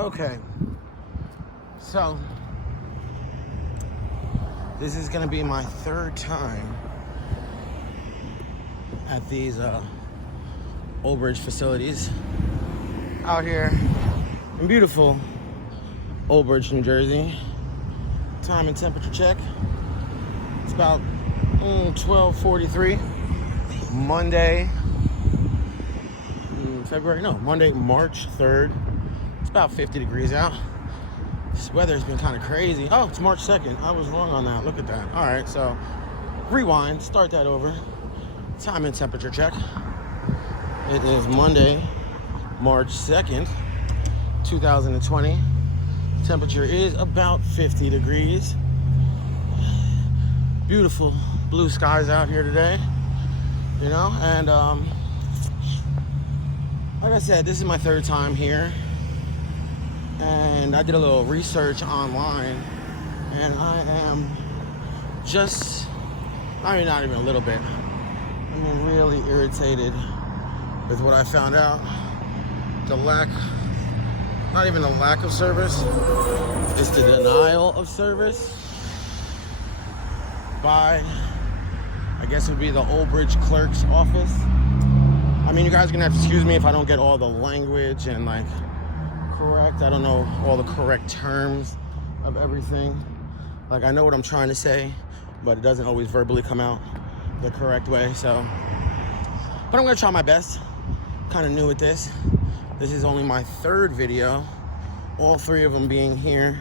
Okay, so this is gonna be my third time at these Old Bridge facilities out here in beautiful Old Bridge, New Jersey. Time and temperature check. It's about 12:43. Monday, Monday, March 3rd. It's about 50 degrees out. This weather's been kind of crazy. Oh, it's March 2nd. I was wrong on that. Look at that. All right, so rewind, start that over. Time and temperature check. It is Monday, March 2nd, 2020. Temperature is about 50 degrees. Beautiful blue skies out here today, you know, and like I said, this is my third time here, and I did a little research online, and I am just, not even a little bit, I'm really irritated with what I found out. Not even the lack of service, it's the denial of service by, I guess it would be the Old Bridge clerk's office. I mean, you guys are gonna have to excuse me if I don't get all the language and like correct. I don't know all the correct terms of everything. Like, I know what I'm trying to say, but it doesn't always verbally come out the correct way. So, but I'm gonna try my best. Kind of new at this. This is only my third video, all three of them being here.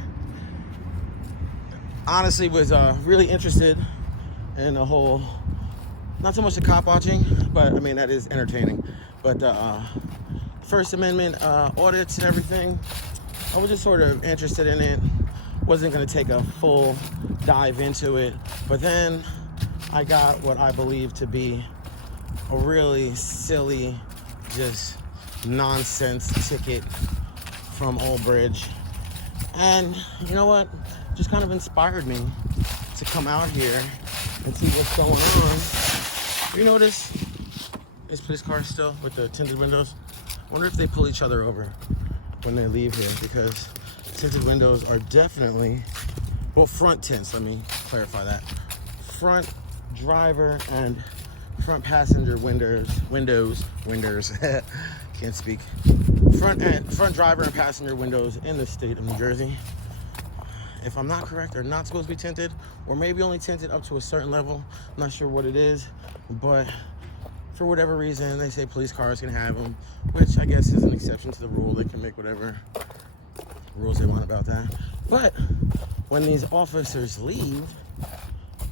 Honestly, was really interested in the whole, not so much the cop watching, but I mean, that is entertaining. But First Amendment audits and everything, I was just sort of interested in it. Wasn't gonna take a full dive into it. But then I got what I believe to be a really silly, just nonsense ticket from Old Bridge. And you know what? Just kind of inspired me to come out here and see what's going on. You notice this police car still with the tinted windows? I wonder if they pull each other over when they leave here, because tinted windows are definitely, well, front tints, let me clarify that. Front driver and front passenger windows, can't speak. Front driver and passenger windows in the state of New Jersey, if I'm not correct, are not supposed to be tinted, or maybe only tinted up to a certain level. I'm not sure what it is, but for whatever reason, they say police cars can have them, which I guess is an exception to the rule. They can make whatever rules they want about that. But when these officers leave,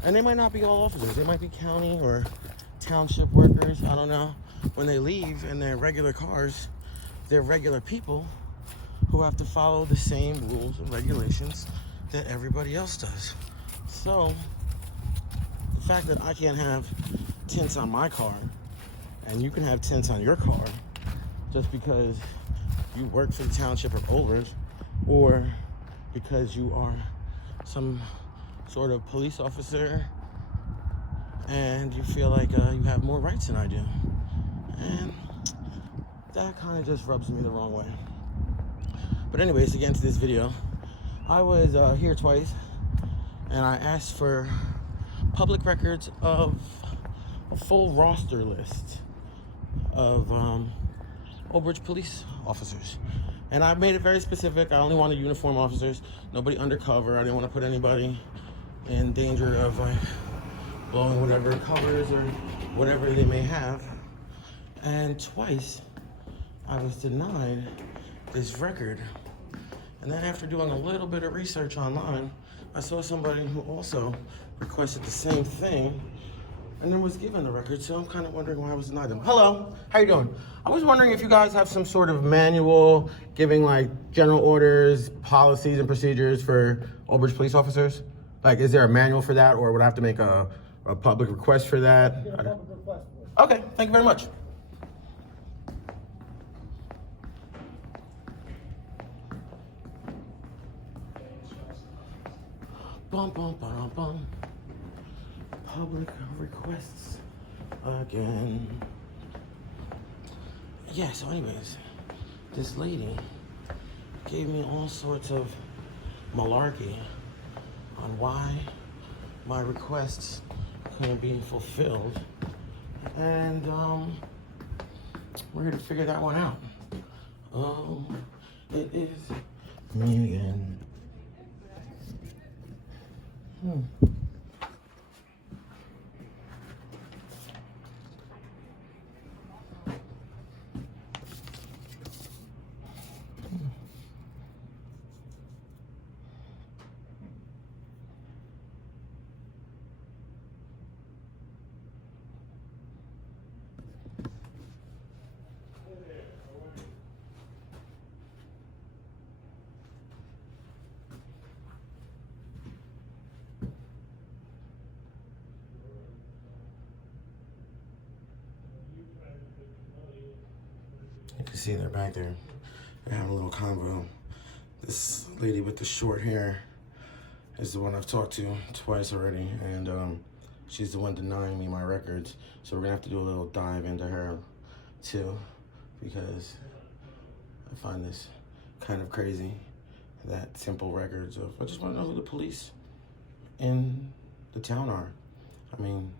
and they might not be all officers, they might be county or township workers, I don't know. When they leave in their regular cars, they're regular people who have to follow the same rules and regulations that everybody else does. So the fact that I can't have tints on my car and you can have tints on your car just because you work for the township of Old Bridge, or because you are some sort of police officer and you feel like you have more rights than I do, and that kind of just rubs me the wrong way. But anyways, to get into this video, I was here twice, and I asked for public records of a full roster list of Old Bridge police officers. And I made it very specific. I only wanted uniform officers, nobody undercover. I didn't want to put anybody in danger of like blowing whatever covers or whatever they may have. And twice I was denied this record. And then after doing a little bit of research online, I saw somebody who also requested the same thing and then was given the record. So I'm kind of wondering why I was denied them. Hello, how you doing? I was wondering if you guys have some sort of manual giving like general orders, policies and procedures for Old Bridge police officers. Like, is there a manual for that, or would I have to make a public request for that? Okay, thank you very much. Bum, bum, bum, bum. Public requests again. Yeah, so anyways, this lady gave me all sorts of malarkey on why my requests couldn't be fulfilled. And we're here to figure that one out. It is me again. You can see they're back there. They're having a little convo. This lady with the short hair is the one I've talked to twice already, and she's the one denying me my records. So we're gonna have to do a little dive into her too, because I find this kind of crazy, that simple records of, I just wanna know who the police in the town are. I mean,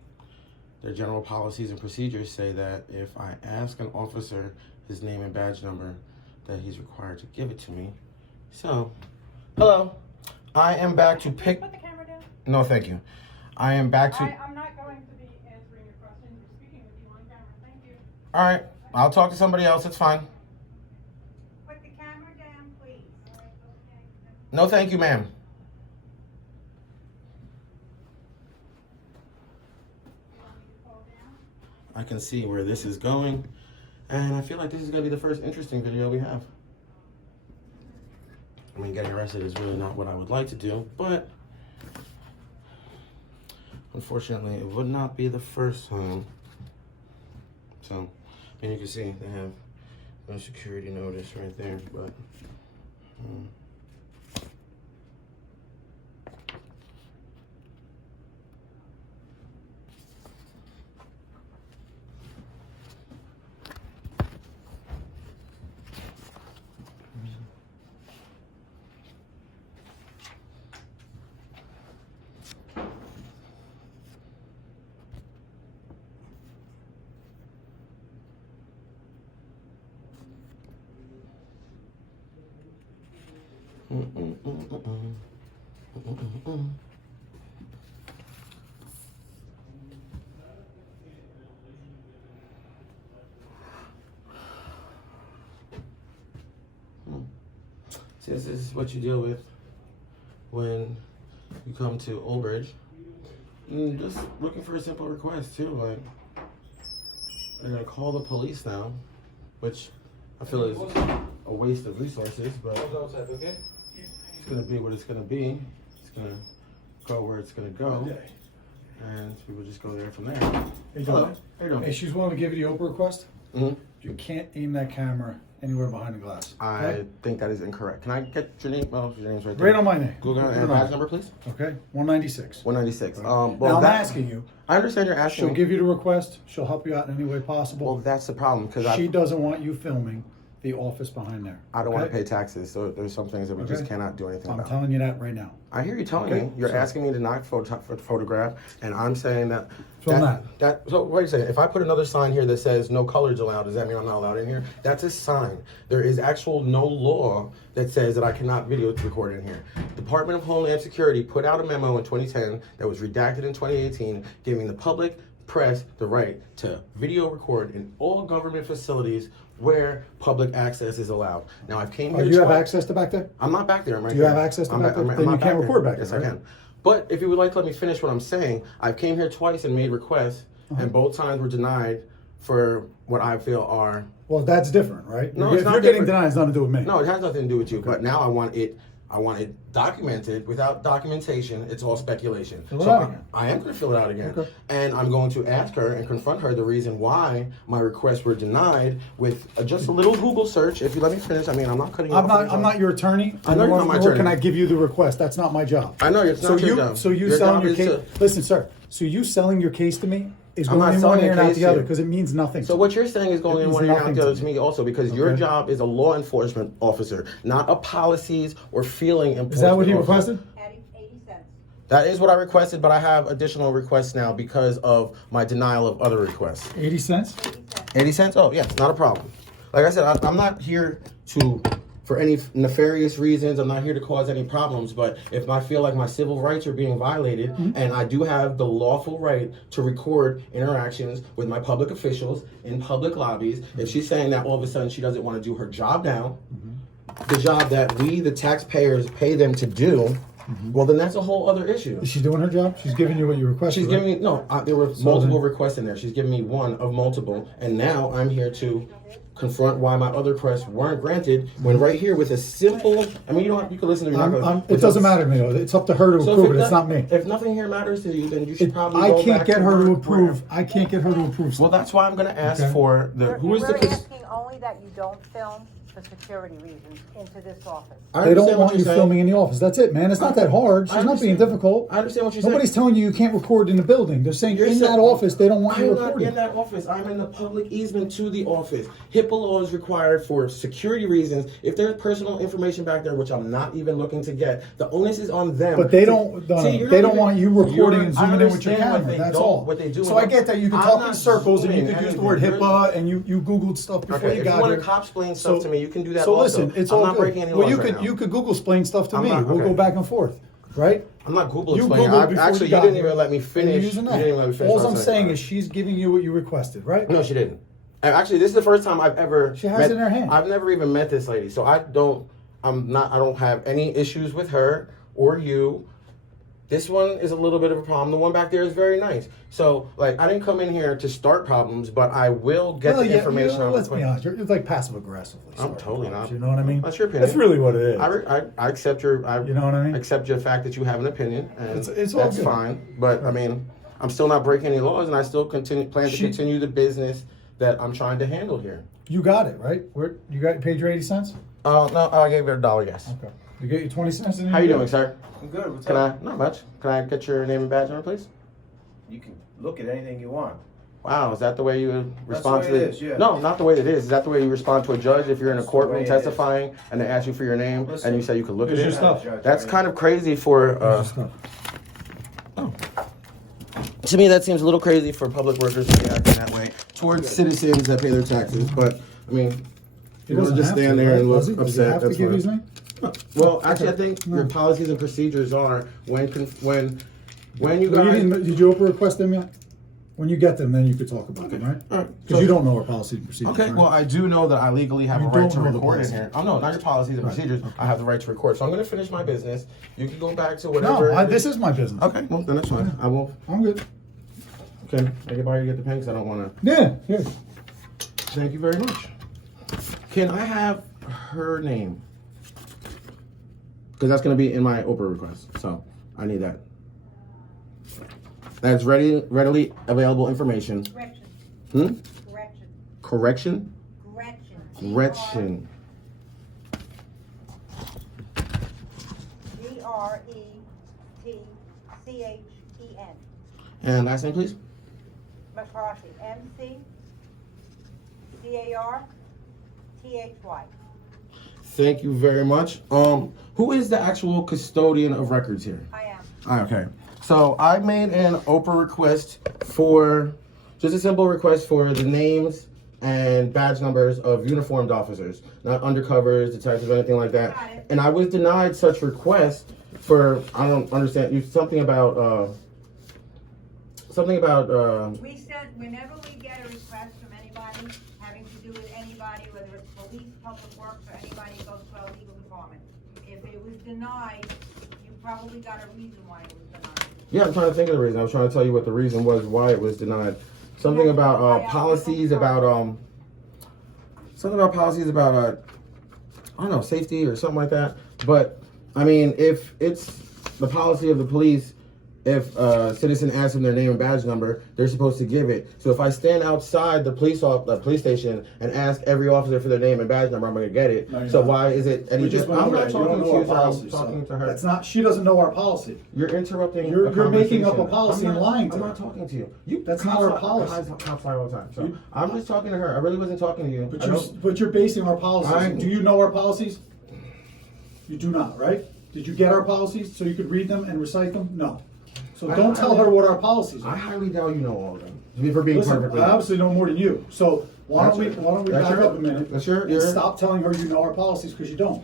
their general policies and procedures say that if I ask an officer his name and badge number, that he's required to give it to me. So, hello. I am back to pick. Put the camera down. No, thank you. I am back to. I'm not going to be answering your questions or speaking with you on camera. Thank you. All right, I'll talk to somebody else. It's fine. Put the camera down, please. All right, okay. No, thank you, ma'am. You want me to fall down? I can see where this is going, and I feel like this is gonna be the first interesting video we have. I mean, getting arrested is really not what I would like to do, but unfortunately, it would not be the first time. So, and you can see they have no security notice right there, but See, this is what you deal with when you come to Old Bridge. And just looking for a simple request too, like they're gonna call the police now, which I feel is a waste of resources, but it's gonna be what it's gonna be. It's gonna go where it's gonna go, and we will just go there from there. Hey, Hello. John. How you doing? Hey, she's willing to give you the Oprah request. Mm-hmm. You can't aim that camera anywhere behind the glass. I think that is incorrect. Can I get your name? Oh, your name's right there. Right on my name. Google Right and on badge it. number, please. Okay, 196. 196. Now Well, I'm asking you. I understand you're asking. She'll give you the request. She'll help you out in any way possible. Well, that's the problem because She doesn't want you filming the office behind there. I don't want to okay? pay taxes, so there's some things that we just Okay. cannot do anything I'm about. telling you that right now. I hear you telling Okay, me. You're so- asking me to not photograph, and I'm saying that. Film So wait a second. If I put another sign here that says no colors allowed, does that mean I'm not allowed in here? That's a sign. There is actual no law that says that I cannot video record in here. Department of Homeland Security put out a memo in 2010 that was redacted in 2018, giving the public press the right to video record in all government facilities where public access is allowed. Now I've came Oh, here. you have twice. access to back there? I'm not back there. I'm right Do you here. have access to I'm back there? I'm Then you not can't record back there, Yes, I right? can. But if you would like to let me finish what I'm saying, I've came here twice and made requests, and both times were denied for what I feel are. Well, that's different, right? No, if it's not you're getting different. denied, it's nothing to do with me. No, it has nothing to do with you. But now I want it documented. Without documentation, it's all speculation. Fill it So out again. I am going to fill it out again, Okay. and I'm going to ask her and confront her the reason why my requests were denied with just a little Google search. If you let me finish, I mean, I'm not cutting. you I'm off. not your attorney. I know you're not my Nor attorney. can I give you the request? That's not my job. I know it's not your job. So you Your selling job your is case? to- Listen, sir. So you selling your case to me is I'm not going in one selling ear a and out case the other here. because it means nothing. So to what me. you're saying is going It in means one ear and out nothing the other to to me. me also, because your Okay. job is a law enforcement officer, not a policies or feeling enforcement Is that what he officer. requested? 80 cents. That is what I requested, but I have additional requests now because of my denial of other requests. 80 cents? 80 cents. 80 cents? Oh, yeah, it's not a problem. Like I said, I'm not here for any nefarious reasons. I'm not here to cause any problems, but if I feel like my civil rights are being violated, and I do have the lawful right to record interactions with my public officials in public lobbies, if she's saying that all of a sudden she doesn't want to do her job now, the job that we, the taxpayers, pay them to do, well, then that's a whole other issue. Is she doing her job? She's giving you what you requested. She's right? giving me, no, there were multiple requests in there. She's giving me one of multiple. And now I'm here to confront why my other requests weren't granted when right here with a simple, I mean, you can listen to me. It doesn't matter to me. Though. It's up to her to So approve if it. It's not me. If nothing here matters to you, then you should probably I go can't back get her to work approve. where- I can't get her to approve. Well, that's why I'm going to ask Okay. for the, who is the, We're asking only that you don't film for security reasons into this office. I They understand don't what want you're you saying. filming in the office. That's it, man. It's not that hard. She's not being understand. difficult. I understand what you're saying. Nobody's telling you you can't record in the building. They're saying in that office they don't want you I'm not recording. in that office. I'm in the public easement to the office. HIPAA law is required for security reasons. If there's personal information back there, which I'm not even looking to get, the onus is on them. But they don't. No, See, you're they not don't even- want you recording and I zooming in with your understand what camera. they That's don't- all. What they do. So I get that you can I'm talk not in circles and you zooming could use the anything. word You're- HIPAA and you Googled stuff before Okay, you if got you want here. to cop explain stuff to me, you can do that So also. listen, it's I'm all not good. breaking any Well, laws you right could now. you could Google explain stuff to I'm me. not- We'll okay. go back and forth, right? I'm not Google You explaining. Googled before Actually, you got didn't here. even let me And finish. you're using You that. didn't even let me finish. All what I I'm was saying is she's giving you what you requested, right? No, she didn't. And actually, this is the first time I've ever. She has it in her hand. I've never even met this lady, so I don't have any issues with her or you. This one is a little bit of a problem. The one back there is very nice. So, like, I didn't come in here to start problems, but I will get Well, the yeah, information. on let's the be honest. You're like passive aggressively. I'm totally not. You know what I mean? That's your opinion. That's really what it is. I accept your. You know what I mean? Accept your fact that you have an opinion, and It's all that's good. fine. But I mean, I'm still not breaking any laws, and I still plan to continue the business that I'm trying to handle here. You got it right. You got paid your 80 cents. No, I gave it $1. Yes. Okay. You get your 20 cents. How you doing, sir? I'm good. What's Can up? I? Not much. Can I get your name and badge number, please? You can look at anything you want. Wow, is that the way you respond the to way the? it is, yeah. No, not the way it is. Is that the way you respond to a judge if you're in a That's the courtroom way it is. testifying and they ask you for your name Listen, and you say you could look at here's it? your stuff. Judge, That's I mean, kind of crazy for. Here's your stuff. To me, that seems a little crazy for public workers to be acting that way towards citizens that pay their taxes. But I mean, if He you want doesn't to just have stand to, there right? and look Does he? Does he upset, have to that's give you his fine. name? Well, actually, I Okay. think No. your policies and procedures are when you Well, you guys. did you Oprah request them yet? When you get them, then you could talk about them, right? All right. Because you don't know our policy and procedures. Okay, right? well, I do know that I legally have You a right don't to know the record in policy. here. Oh, no, not your policies and Right, procedures. okay. I have the right to record. So I'm going to finish my business. You can go back to no, whatever. this is my business. Okay, well, then that's fine. I will. I'm good. Okay, I can buy you get the pen because I don't want to. Yeah, yeah. Thank you very much. Can I have her name? Because that's going to be in my Oprah request. So I need that. That's readily available information. Gretchen. Hmm? Gretchen. Correction? Gretchen. Gretchen. Gretchen. And last name, please? McCarthy. McCarthy. Thank you very much. Who is the actual custodian of records here? I am. Okay. So I made an Oprah request for, just a simple request for the names and badge numbers of uniformed officers, not undercovers, detectives, or anything like Got that. it. And I was denied such request for, I don't understand, something about, We send, whenever we get a request from anybody having to do with anybody, whether it's police, public works, or anybody, it goes to our legal department. If it was denied, you probably got a reason why it was denied. yeah, I'm trying to think of the reason. I was trying to tell you what the reason was why it was denied. Something about policies about I don't know, safety or something like that. But I mean, if it's the policy of the police if a citizen asks them their name and badge number, they're supposed to give it. So if I stand outside the police station and ask every officer for their name and badge number, I'm going to get it. No, you're So not. why is it any We just different? went I'm over not that. You don't talking to know you, our I'm policy, talking so to her. that's not. She doesn't know our policy. You're interrupting. You're making up a conversation. policy I'm and lying to I'm her. not talking to you. That's cops not our lie- policy. Cops lie all the time. So I'm just talking to her. I really wasn't talking to you. But you're basing our policies. I'm- Do you know our policies? You do not, right? Did you get our policies so you could read them and recite them? No. So don't tell her what our policies I are. highly doubt you know all of them. For being Listen, perfectly I obviously know more than you. So why don't we That's back your- up a minute that's your- and stop telling her you know our policies because you don't.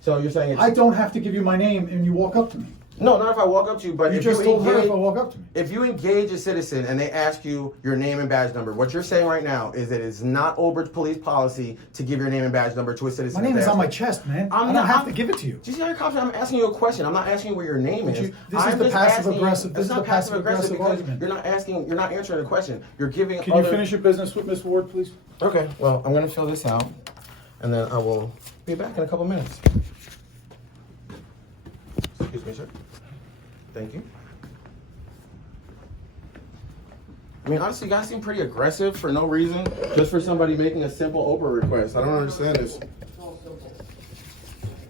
So you're saying it's, I don't have to give you my name and you walk up to me. no, not if I walk up to you, but You if just told her engage, if I walk up to me. if you engage a citizen and they ask you your name and badge number, what you're saying right now is that it's not Old Bridge Police policy to give your name and badge number to a citizen. My name if is they on my ask you. chest, man. I'm I not- don't have I'm- to give it to you. Do you see how you're confident? I'm asking you a question. I'm not asking you where your name is. This I'm is the just passive asking you- aggressive- this It's is not the passive passive-aggressive aggressive because argument. you're not answering the question. You're giving Can you other- finish your business with Miss Ward, please? Okay, well, I'm gonna fill this out, and then I will be back in a couple minutes. Excuse me, sir. Thank you. I mean, honestly, you guys seem pretty aggressive for no reason, just for somebody making a simple Oprah request. I don't understand this.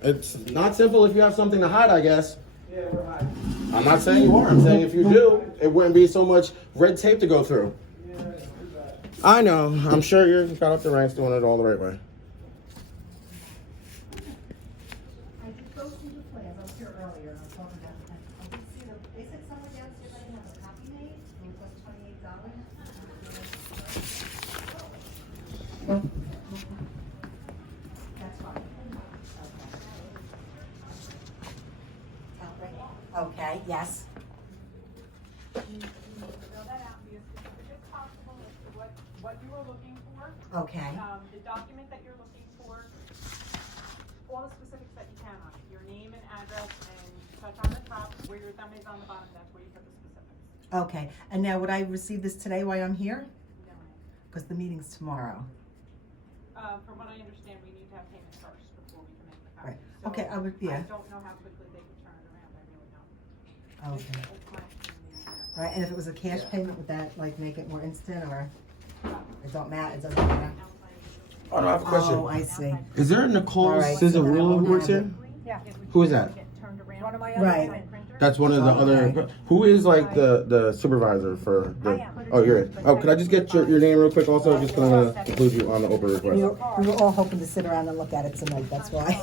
It's not simple if you have something to hide, I guess. Yeah, we're hiding. I'm not saying you are. I'm saying if you do, it wouldn't be so much red tape to go through. Yeah, too bad. I know. I'm sure you're got up the ranks doing it all the right way. I did go through the plans, I was here earlier, and I was talking about that. I did see they said someone downstairs I can have a copy made, it was like $28. That's fine. Okay, yes. Fill that out and be as specific as possible as to what you are looking for. Okay, The document that you're looking for, all the specifics that you can on it, your name and address, and touch on the top, where your thumb is on the bottom, that's where you put the specifics. okay. And now, would I receive this today while I'm here? No. Because the meeting's tomorrow. From what I understand, we need to have payment first before we can make the Right. copy. So Okay, I would, yeah. I don't know how quickly they can turn it around, I really don't. Okay. It's my opinion. Right, and if it was a cash payment, would that like make it more instant, or it don't matter, it doesn't matter? Oh, no, I have a question. Oh, I see. Is there a Nicole All right, so then I Cizzarullo won't who works have here? Yeah. Who is that? One of my other Right. printers. That's one of the other. Who is like the supervisor for the? Oh, you're it. Oh, could I just get your name real quick also? Just because I'm gonna include you on the Oprah We request. were all hoping to sit around and look at it tonight, that's why.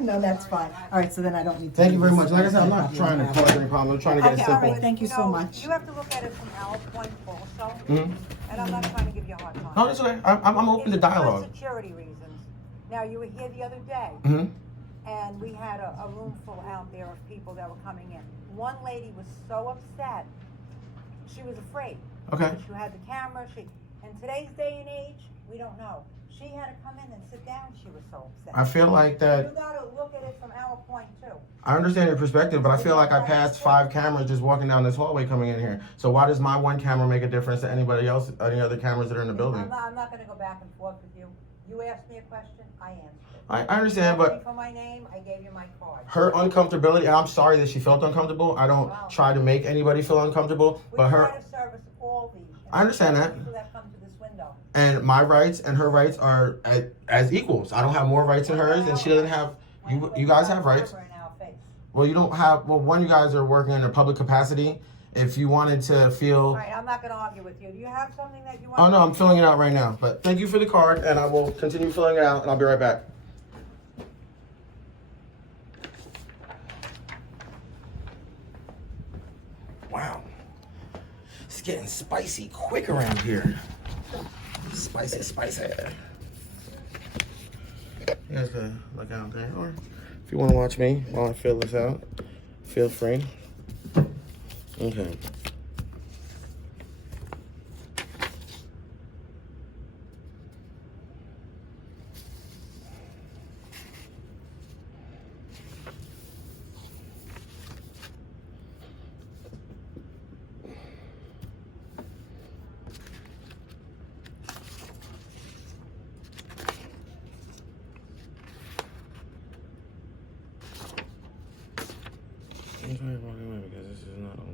No, that's fine. All right, so then I don't need to. Thank you do very this. much. Like I said, I'm not trying to cause any problem. I'm trying to get it Okay, all right, simple. Thank you so know, much. You have to look at it from our point also, Mhm. and I'm not trying to give you a hard time. No, that's okay. I'm open to It's for dialogue. security reasons. Now, you were here the other day, Hmm. and we had a room full out there of people that were coming in. One lady was so upset, she was afraid. Okay. She had the camera, in today's day and age, we don't know. She had to come in and sit down, she was so upset. I feel like that. You gotta look at it from our point too. I understand your perspective, but I feel like I passed 5 cameras just walking down this hallway coming in here. So why does my one camera make a difference to anybody else, any other cameras that are in the building? I'm not gonna go back and forth with you. You asked me a question, I answered it. I understand, You asked me but for my name, I gave you my card. her uncomfortability, and I'm sorry that she felt uncomfortable. I don't try to make anybody feel uncomfortable, We but her try to service all these. I understand that. People that come to this window. and my rights and her rights are as equals. I don't have more rights than hers, and she doesn't have. You guys have rights. In our face. Well, you don't have. Well, one, you guys are working in a public capacity. If you wanted to All feel. right, I'm not gonna argue with you. Do you have something that you want? Oh no, I'm filling it out right now. But thank you for the card, and I will continue filling it out, and I'll be right back. Wow, it's getting spicy quick around here. Spicy, spicy. You guys can look out there, or if you want to watch me while I fill this out, feel free. Okay. I'm sorry for walking away because this is not a law.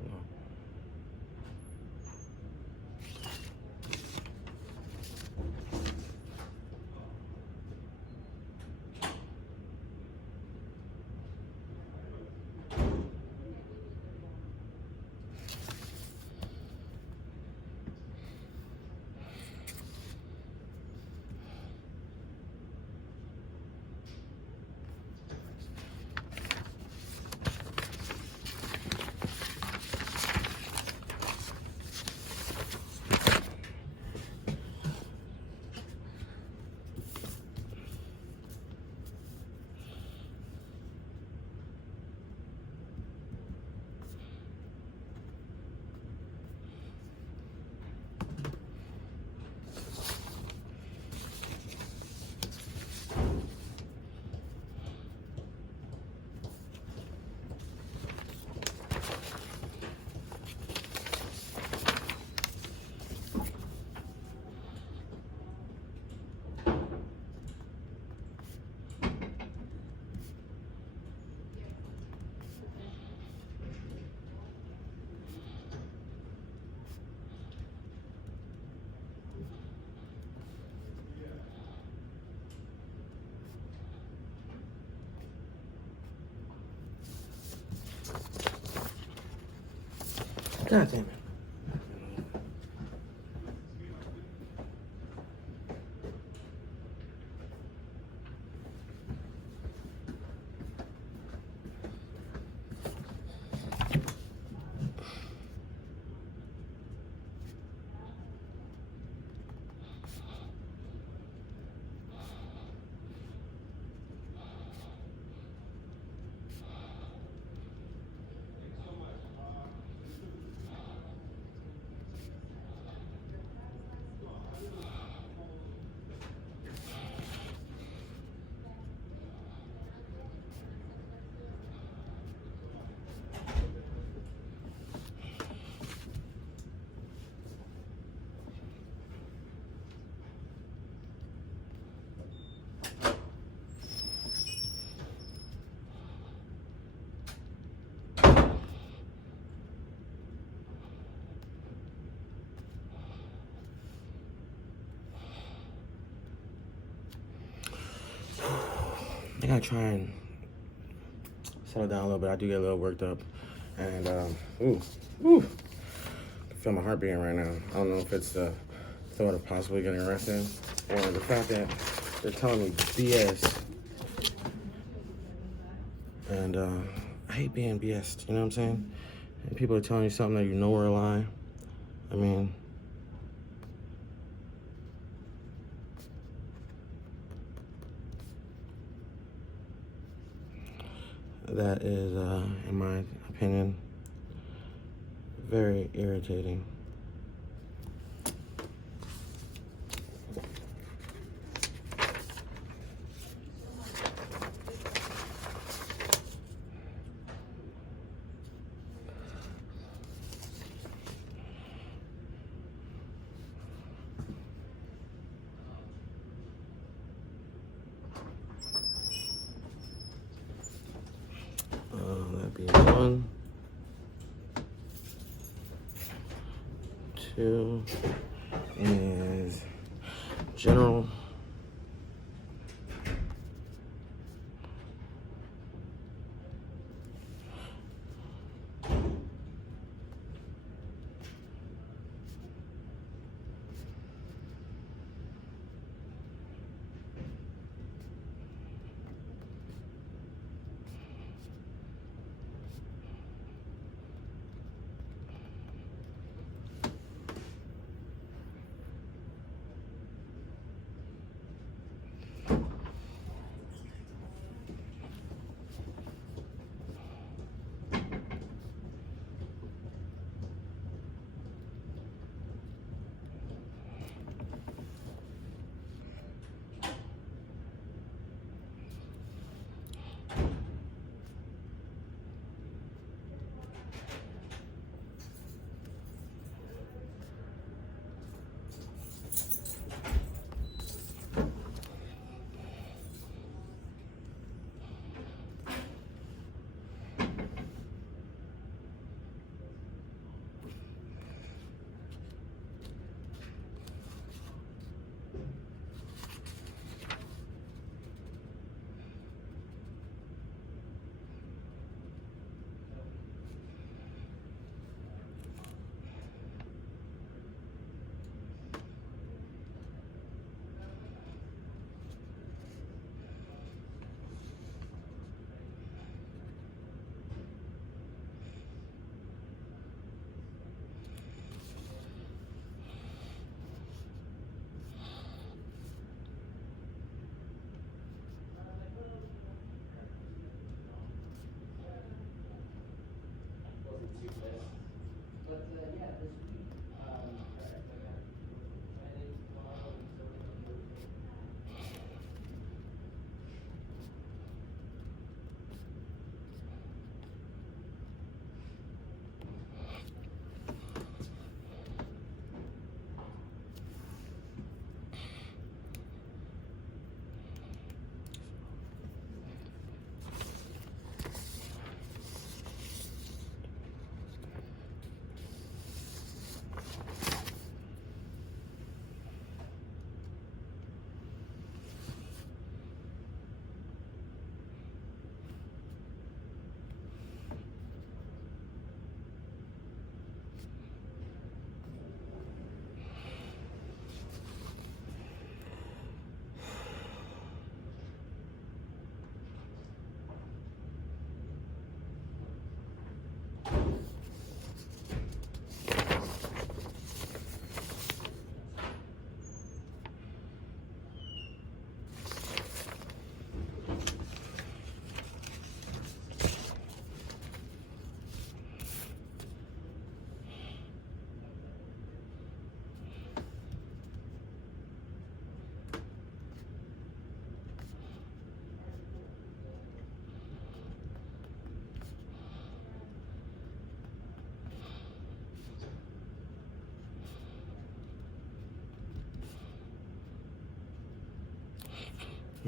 God damn it. I gotta try and settle down a little bit. I do get a little worked up. And, ooh, I can feel my heart beating right now. I don't know if it's the thought of possibly getting arrested or the fact that they're telling me BS. And, I hate being BS'd, you know what I'm saying? And people are telling you something that you know are a lie. I mean, that is, in my opinion, very irritating. That'd be 1, 2 is general.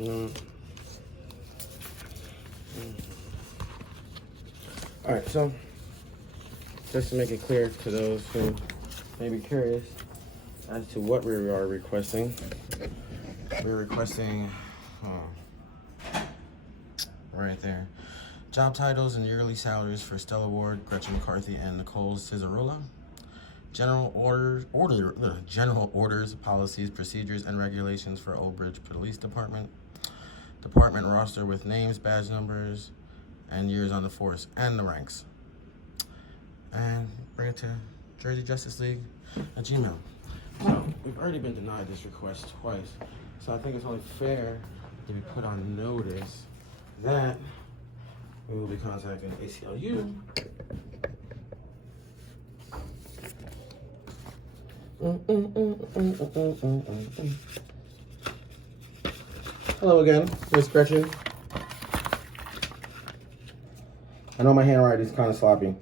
All right, so just to make it clear to those who may be curious as to what we are requesting, we're requesting right there, job titles and yearly salaries for Stella Ward, Gretchen McCarthy, and Nicole Cizarola. General orders, policies, procedures, and regulations for Old Bridge Police Department. Department roster with names, badge numbers, and years on the force and the ranks. And bring it to Jersey Justice League at Gmail. So we've already been denied this request twice, so I think it's only fair to be put on notice that we will be contacting ACLU Hello again, Miss Gretchen. I know my handwriting is kind of sloppy.